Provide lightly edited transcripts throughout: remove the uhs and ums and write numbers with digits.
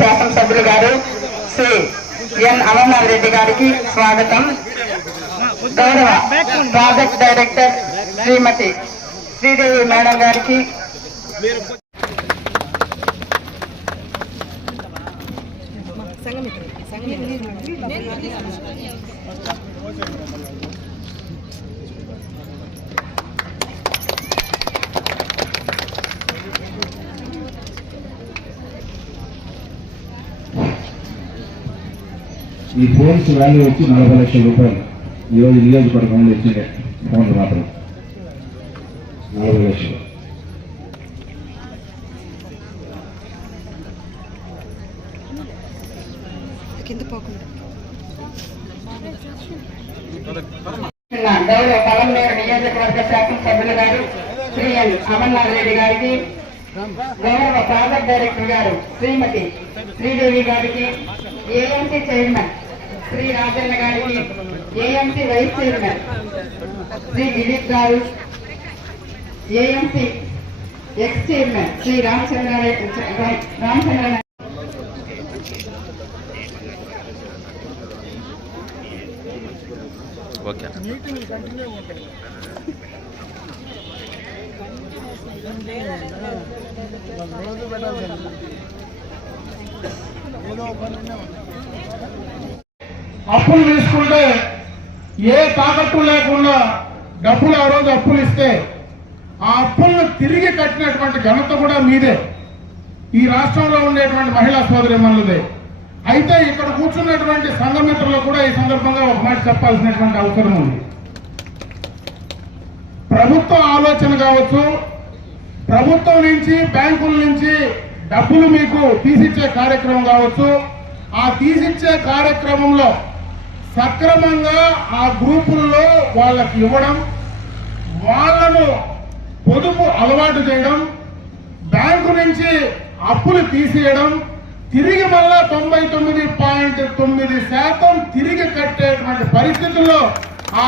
శాసనసభ్యులు గారు శ్రీ ఎన్ అమర్నాథ్ రెడ్డి గారికి స్వాగతం. గౌరవ ప్రాజెక్ట్ డైరెక్టర్ శ్రీమతి శ్రీదేవి మేడం గారికి, ఈ ఫోన్స్ వాల్యూ వచ్చి 40 లక్షల రూపాయలు. ఈరోజు నియోజకవర్గంలో ఇచ్చిండే ఫోన్లు మాత్రం 40 లక్షలు. గౌరవ పలంనేరు నియోజకవర్గ శాసనసభ్యులు గారు శ్రీ ఎన్ అమర్నాథ్ రెడ్డి గారికి, గౌరవ ప్రాజెక్ట్ డైరెక్టర్ గారు శ్రీమతి శ్రీదేవి గారికి, ఏఎంసీ చైర్మన్ శ్రీ రాజన్న గారికి, AMC vice chairman Shri Dilip garu, AMC ex chairman Shri Ramachandra. అప్పులు తీసుకుంటే ఏ తాకట్టు లేకుండా డబ్బులు ఆ రోజు అప్పులు ఇస్తే ఆ అప్పులను తిరిగి కట్టినటువంటి ఘనత కూడా మీదే, ఈ రాష్ట్రంలో ఉండేటువంటి మహిళా సోదరిమణులదే. అయితే ఇక్కడ కూర్చున్నటువంటి సంఘమిత్రులకు కూడా ఈ సందర్భంగా ఒక మాట చెప్పాల్సినటువంటి అవసరం ఉంది. ప్రభుత్వ ఆలోచన కావచ్చు, ప్రభుత్వం నుంచి బ్యాంకుల నుంచి డబ్బులు మీకు తీసిచ్చే కార్యక్రమం కావచ్చు, ఆ తీసిచ్చే కార్యక్రమంలో సక్రమంగా ఆ గ్రూపుల్లో వాళ్ళకి ఇవ్వడం, వాళ్ళను పొదుపు అలవాటు చేయడం, బ్యాంకు నుంచి అప్పులు తీసేయడం, తిరిగి మళ్ళా 99.9% తిరిగి కట్టేటువంటి పరిస్థితుల్లో ఆ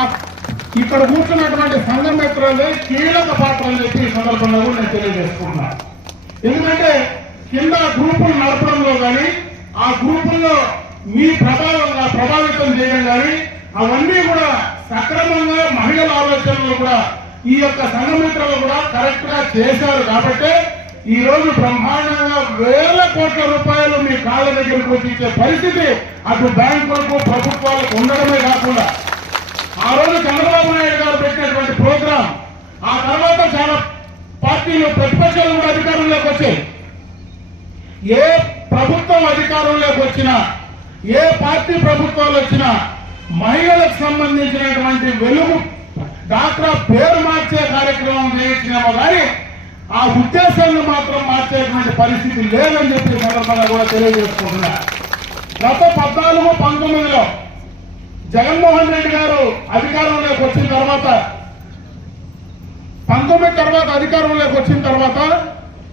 ఇక్కడ కూర్చున్నటువంటి సంఘమిత్రులే కీలక పాత్ర అని చెప్పి ఈ సందర్భంలో కూడా నేను తెలియజేసుకుంటున్నాను. ఎందుకంటే కింద గ్రూపులు నడపడంలో కానీ, ఆ గ్రూపుల్లో మీ ప్రభావితం చేయడం కానీ, అవన్నీ కూడా సక్రమంగా మహిళల ఆలోచనలు కూడా ఈ యొక్క సంఘమిత్రులు కూడా కరెక్ట్ గా చేశారు. కాబట్టి ఈ రోజు బ్రహ్మాండంగా వేల కోట్ల రూపాయలు మీ కాళ్ళ దగ్గరకు వచ్చి ఇచ్చే పరిస్థితి అటు బ్యాంకులకు ప్రభుత్వాలకు ఉండడమే కాకుండా, ఆ రోజు చంద్రబాబు నాయుడు గారు పెట్టినటువంటి ప్రోగ్రాం, ఆ తర్వాత చాలా పార్టీలు ప్రతిపక్షాలు కూడా అధికారంలోకి వచ్చాయి. ఏ ప్రభుత్వం అధికారంలోకి వచ్చినా, ఏ పార్టీ ప్రభుత్వాలు వచ్చినా మహిళలకు సంబంధించినటువంటి వెలుగు డాక్రా పేరు మార్చే కార్యక్రమం చేయించినామో కానీ ఆ ఉద్దేశాన్ని మాత్రం మార్చేటువంటి పరిస్థితి లేదని చెప్పి సందర్భంగా కూడా తెలియజేసుకుంటున్నా. గత 14-19లో జగన్మోహన్ రెడ్డి గారు అధికారంలోకి వచ్చిన తర్వాత, 19 తర్వాత అధికారంలోకి వచ్చిన తర్వాత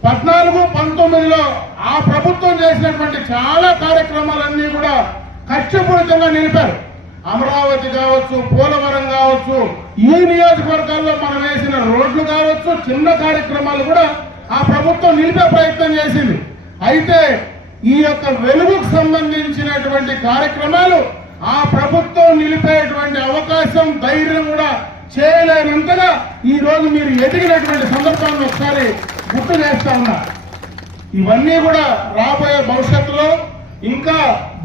14-19లో ఆ ప్రభుత్వం చేసినటువంటి చాలా కార్యక్రమాలన్నీ కూడా ఖర్చుపూరితంగా నిలిపారు. అమరావతి కావచ్చు, పోలవరం కావచ్చు, ఈ నియోజకవర్గాల్లో మనం వేసిన రోడ్లు కావచ్చు, చిన్న కార్యక్రమాలు కూడా ఆ ప్రభుత్వం నిలిపే ప్రయత్నం చేసింది. అయితే ఈ యొక్క వెలుగుకు సంబంధించినటువంటి కార్యక్రమాలు ఆ ప్రభుత్వం నిలిపేటువంటి అవకాశం, ధైర్యం కూడా చేయలేనంతగా ఈ రోజు మీరు ఎదిగినటువంటి సందర్భాన్ని ఒకసారి గుర్తు చేస్తా ఉన్నా. ఇవన్నీ కూడా రాబోయే భవిష్యత్తులో ఇంకా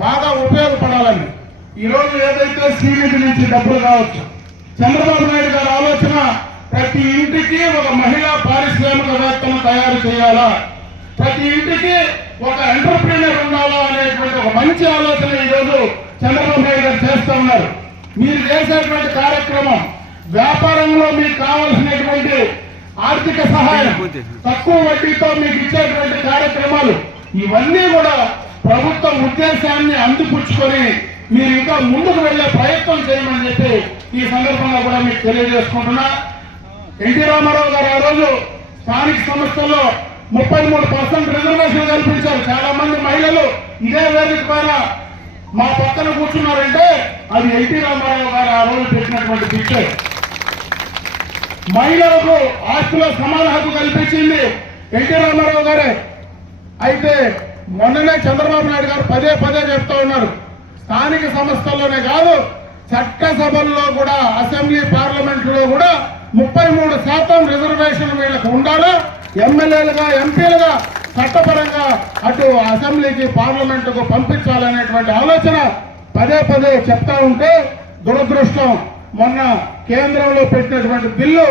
బాగా ఉపయోగపడాలని, ఈ రోజు ఏదైతే సీనిధి నుంచి డబ్బులు కావచ్చు, చంద్రబాబు నాయుడు గారి ఆలోచన ప్రతి ఇంటికి ఒక మహిళా పారిశ్రామికవేత్తను తయారు చేయాలా, ప్రతి ఇంటికి ఒక ఎంటర్ప్రీనర్ ఉండాలా అనేటువంటి ఒక మంచి ఆలోచన ఈ రోజు చంద్రబాబు నాయుడు గారు చేస్తా ఉన్నారు. మీరు చేసేటువంటి కార్యక్రమం, వ్యాపారంలో మీకు కావాల్సినటువంటి ఆర్థిక సహాయం, తక్కువ వడ్డీతో మీకు ఇచ్చేటువంటి కార్యక్రమాలు, ఇవన్నీ కూడా ప్రభుత్వ ఉద్దేశాన్ని అందిపుచ్చుకొని మీరు ఇంకా ముందుకు వెళ్లే ప్రయత్నం చేయమని చెప్పి ఈ సందర్భంగా కూడా మీకు తెలియజేసుకుంటున్నా. ఎన్టీ రామారావు గారు ఆ రోజు స్థానిక సంస్థల్లో 33% రిజర్వేషన్ కల్పించారు. చాలా మంది మహిళలు ఇదే వేదిక పైన మా పక్కన కూర్చున్నారంటే అది ఎన్టీ రామారావు గారు ఆ రోజు పెట్టినటువంటి పిక్చే. మహిళలకు ఆస్తిలో సమాన హక్కు కల్పించింది ఎన్టీ రామారావు గారే. అయితే మొన్ననే చంద్రబాబు నాయుడు గారు పదే పదే చెప్తా ఉన్నారు, స్థానిక సంస్థల్లోనే కాదు చట్టసభల్లో కూడా, అసెంబ్లీ పార్లమెంట్ లో కూడా 33% రిజర్వేషన్ వీళ్ళకు ఉండాలా, ఎమ్మెల్యేలుగా ఎంపీలుగా చట్టపరంగా అటు అసెంబ్లీకి పార్లమెంటుకు పంపించాలనేటువంటి ఆలోచన పదే పదే చెప్తా ఉంటే దురదృష్టం మొన్న కేంద్రంలో పెట్టినటువంటి బిల్లు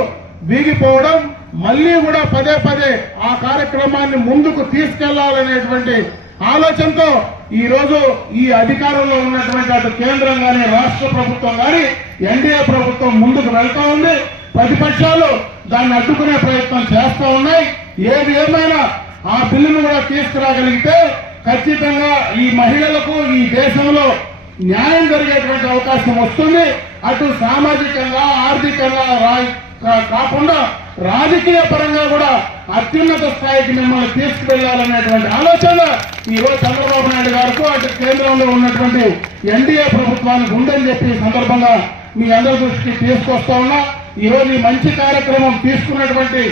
వీగిపోవడం, మళ్ళీ కూడా పదే పదే ఆ కార్యక్రమాన్ని ముందుకు తీసుకెళ్లాలనేటువంటి ఆలోచనతో ఈ రోజు ఈ అధికారంలో ఉన్నటువంటి అటు కేంద్రం గాని, రాష్ట్ర ప్రభుత్వం గాని, ఎన్డీఏ ప్రభుత్వం ముందుకు వెళ్తా ఉంది. ప్రతిపక్షాలు దాన్ని అడ్డుకునే ప్రయత్నం చేస్తా ఉన్నాయి. ఏది ఏమైనా ఆ బిల్లును కూడా తీసుకురాగలిగితే ఖచ్చితంగా ఈ మహిళలకు ఈ దేశంలో న్యాయం జరిగేటువంటి అవకాశం వస్తుంది. అటు సామాజికంగా, ఆర్థికంగా కాకుండా రాజకీయ పరంగా కూడా అత్యున్నత స్థాయికి మిమ్మల్ని తీసుకువెళ్లాలనేటువంటి ఆలోచన ఈ రోజు చంద్రబాబు నాయుడు గారికి అటు కేంద్రంలో ఉన్నటువంటి ఎన్డీఏ ప్రభుత్వానికి ఉందని చెప్పి ఈ సందర్భంగా మీ అందరి దృష్టికి తీసుకొస్తా ఉన్నా. ఈ రోజు ఈ మంచి కార్యక్రమం తీసుకున్నటువంటి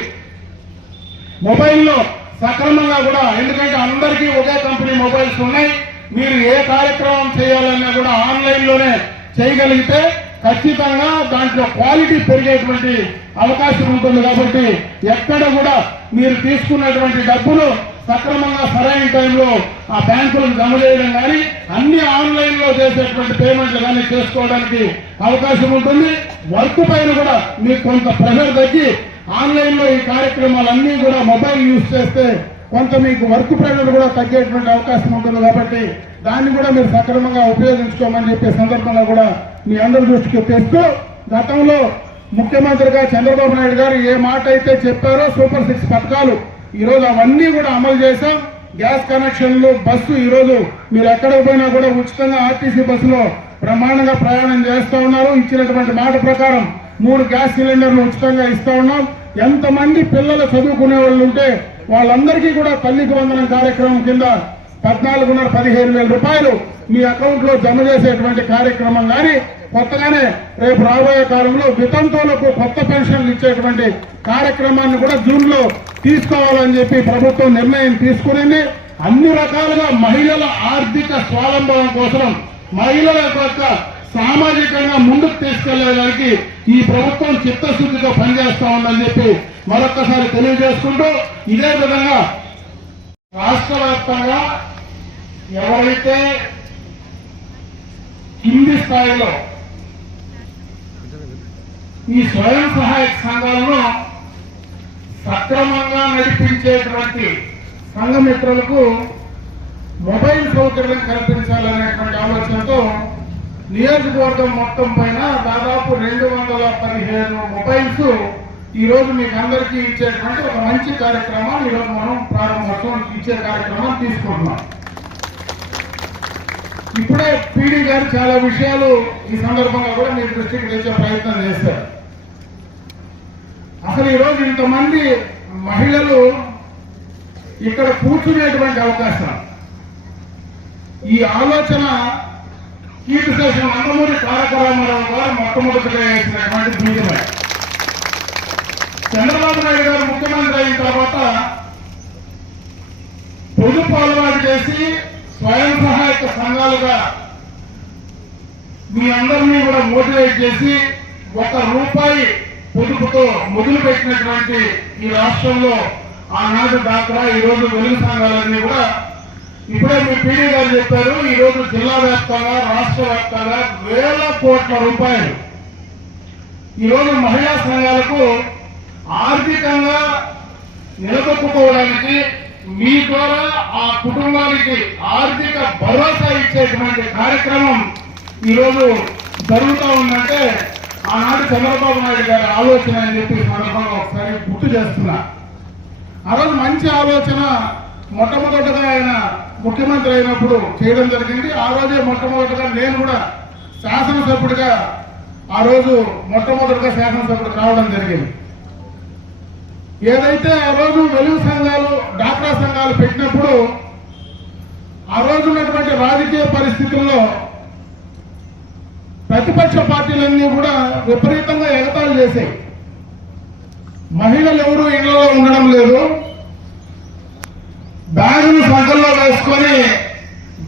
మొబైల్లో సక్రమంగా కూడా, ఎందుకంటే అందరికీ ఒకే కంపెనీ మొబైల్స్ ఉన్నాయి, మీరు ఏ కార్యక్రమం చేయాలన్నా కూడా ఆన్లైన్ లోనే చేయగలిగితే ఖచ్చితంగా దాంట్లో క్వాలిటీ పెరిగేటువంటి అవకాశం ఉంటుంది. కాబట్టి ఎక్కడ కూడా మీరు తీసుకున్నటువంటి డబ్బులు సక్రమంగా సరైన టైంలో ఆ బ్యాంకులకు జమ చేయడం కానీ, అన్ని ఆన్లైన్ లో చేసేటువంటి పేమెంట్లు కానీ చేసుకోవడానికి అవకాశం ఉంటుంది. వర్క్ పైన కూడా మీకు కొంత ప్రెషర్ తగ్గి ఆన్లైన్ లో ఈ కార్యక్రమాలన్నీ కూడా మొబైల్ యూజ్ చేస్తే కొంత మీకు వర్క్ ప్రెషర్ కూడా తగ్గేటువంటి అవకాశం ఉంటుంది. కాబట్టి దాన్ని కూడా మీరు సక్రమంగా ఉపయోగించుకోమని చెప్పే సందర్భంగా కూడా మీ అందరి దృష్టికి తెస్తూ, గతంలో ముఖ్యమంత్రిగా చంద్రబాబు నాయుడు గారు ఏ మాట అయితే చెప్పారో సూపర్ 6 పథకాలు ఈ రోజు అవన్నీ కూడా అమలు చేశాం. గ్యాస్ కనెక్షన్లు, బస్సు ఈ రోజు మీరు ఎక్కడికి పోయినా కూడా ఉచితంగా ఆర్టీసీ బస్సులో బ్రహ్మాండంగా ప్రయాణం చేస్తా ఉన్నారు. ఇచ్చినటువంటి మాట ప్రకారం 3 గ్యాస్ సిలిండర్లు ఉచితంగా ఇస్తా ఉన్నాం. ఎంతమంది పిల్లలు చదువుకునే వాళ్ళు ఉంటే వాళ్ళందరికీ కూడా తల్లికి వందనం కార్యక్రమం కింద 14,15,000 రూపాయలు మీ అకౌంట్ లో జమ చేసేటువంటి కార్యక్రమం కానీ, కొత్తగానే రేపు రాబోయే కాలంలో వితంతువులకు కొత్త పెన్షన్లు ఇచ్చేటువంటి కార్యక్రమాన్ని కూడా జూన్ లో తీసుకోవాలని చెప్పి ప్రభుత్వం నిర్ణయం తీసుకునింది. అన్ని రకాలుగా మహిళల ఆర్థిక స్వావలంబన కోసం, మహిళల యొక్క సామాజికంగా ముందుకు తీసుకెళ్లేదానికి ఈ ప్రభుత్వం చిత్తశుద్ధితో పనిచేస్తా ఉందని చెప్పి మరొక్కసారి తెలియజేసుకుంటూ, ఇదే విధంగా రాష్ట్ర వ్యాప్తంగా ఎవరైతే కింది స్థాయిలో ఈ స్వయం సహాయక సంఘాలను సక్రమంగా నడిపించేటువంటి సంఘమిత్రులకు మొబైల్ సౌకర్యం కల్పించాలనేటువంటి ఆలోచనతో నియోజకవర్గం మొత్తం పైన దాదాపు 215 మొబైల్స్ ఈ రోజు మీకు అందరికీ ఇచ్చేటువంటి ఒక మంచి కార్యక్రమం ఈ రోజు మనం ప్రారంభోత్సవం ఇచ్చే కార్యక్రమం తీసుకుంటున్నాం. ఇప్పుడే పీడీ గారు చాలా విషయాలు ఈ సందర్భంగా కూడా మీ దృష్టికి తెచ్చే ప్రయత్నం చేశారు. అసలు ఈరోజు ఇంతమంది మహిళలు ఇక్కడ కూర్చునేటువంటి అవకాశం, ఈ ఆలోచన కీర్తిశేషం నందమూరి తారక రామారావు గారు మొట్టమొదటిగా వేసినటువంటి బీజమే. చంద్రబాబు నాయుడు గారు ముఖ్యమంత్రి అయిన తర్వాత పొదుపు అలవాటు చేసి స్వయం సహాయక సంఘాలుగా మీ అందరినీ కూడా మోటివేట్ చేసి ₹1 పొదుపుతో మొదలుపెట్టినటువంటి ఈ రాష్ట్రంలో ఆనాడు దాకా ఈ రోజు వెలుగు సంఘాలన్నీ కూడా ఇప్పుడే మీ పీడీ గారు చెప్పారు, ఈ రోజు జిల్లా వ్యాప్తంగా, రాష్ట్ర వ్యాప్తంగా వేల కోట్ల రూపాయలు ఈ రోజు మహిళా సంఘాలకు ఆర్థికంగా నిలదొక్కుకోవడానికి, మీ ద్వారా ఆ కుటుంబానికి ఆర్థిక భరోసా ఇచ్చేటువంటి కార్యక్రమం ఈ రోజు జరుగుతూ ఉందంటే ఆనాడు చంద్రబాబు నాయుడు గారి ఆలోచన అని చెప్పి సందర్భంగా ఒకసారి గుర్తు చేస్తున్నా. ఆ రోజు మంచి ఆలోచన మొట్టమొదటిగా ఆయన ముఖ్యమంత్రి అయినప్పుడు చేయడం జరిగింది. ఆ రోజే మొట్టమొదటిగా నేను కూడా శాసనసభ్యుడిగా ఆ రోజు మొట్టమొదటిగా శాసనసభ్యుడు కావడం జరిగింది. ఏదైతే ఆ రోజు వెలుగు సంఘాలు, డాక్రా సంఘాలు పెట్టినప్పుడు ఆ రోజు ఉన్నటువంటి రాజకీయ పరిస్థితుల్లో ప్రతిపక్ష పార్టీలన్నీ కూడా విపరీతంగా ఎగతాళి చేశాయి. మహిళలు ఎవరు ఇళ్లలో ఉండడం లేదు, బ్యాగులు సంఖ్యలో వేసుకొని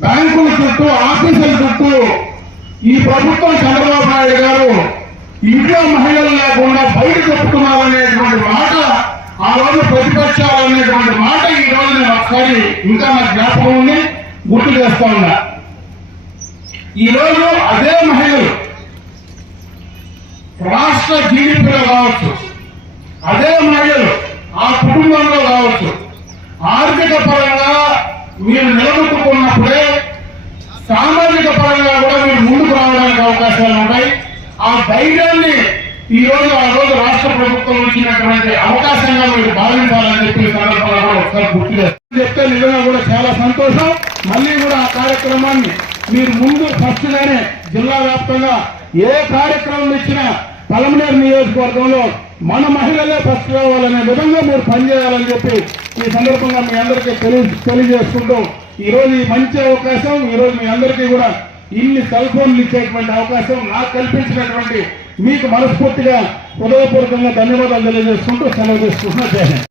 బ్యాంకుల చుట్టూ ఆఫీసుల చుట్టూ ఈ ప్రభుత్వం చంద్రబాబు నాయుడు గారు ఇంట్లో మహిళలు లేకుండా బయట చెప్పుకున్నారనేటువంటి మాట, ఆ రోజు ప్రతిపక్షాలనేటువంటి మాట ఈ రోజు నేను ఒకసారి ఇంకా నాకు జ్ఞాపకం ఉంది, గుర్తు చేస్తా ఉన్నా. ఈ రోజు అదే మహిళలు రాష్ట్ర జీడీపీలో కావచ్చు, అదే మహిళలు ఆ కుటుంబంలో కావచ్చు, ఆర్థిక పరంగా మీరు నిలబెట్టుకున్నప్పుడే సామాజిక పరంగా కూడా మీరు ముందుకు రావడానికి అవకాశాలు ఉంటాయి. ఆ ధైర్యాన్ని ఈ రోజు ఆ రోజు రాష్ట్ర ప్రభుత్వం ఇచ్చినటువంటి అవకాశంగా మీరు భావించాలని చెప్పి సందర్భంగా కూడా ఒకసారి గుర్తు చెప్తే నిజంగా కూడా చాలా సంతోషం. మళ్ళీ కూడా ఆ కార్యక్రమాన్ని మీరు ముందు ఫస్ట్ గానే జిల్లా వ్యాప్తంగా ఏ కార్యక్రమం ఇచ్చినా పలమనేరు నియోజకవర్గంలో మన మహిళలే ఫస్ట్ రావాలనే విధంగా మీరు పనిచేయాలని చెప్పి ఈ సందర్భంగా మీ అందరికీ తెలియజేసుకుంటూ ఈ రోజు ఈ మంచి అవకాశం, ఈ రోజు మీ అందరికీ కూడా ఇన్ని సెల్ ఫోన్లు ఇచ్చేటువంటి అవకాశం నాకు కల్పించినటువంటి మీకు మనస్ఫూర్తిగా హృదయపూర్వకంగా ధన్యవాదాలు తెలియజేసుకుంటూ సెలవు తీసుకుంటున్నా. జై హింద్.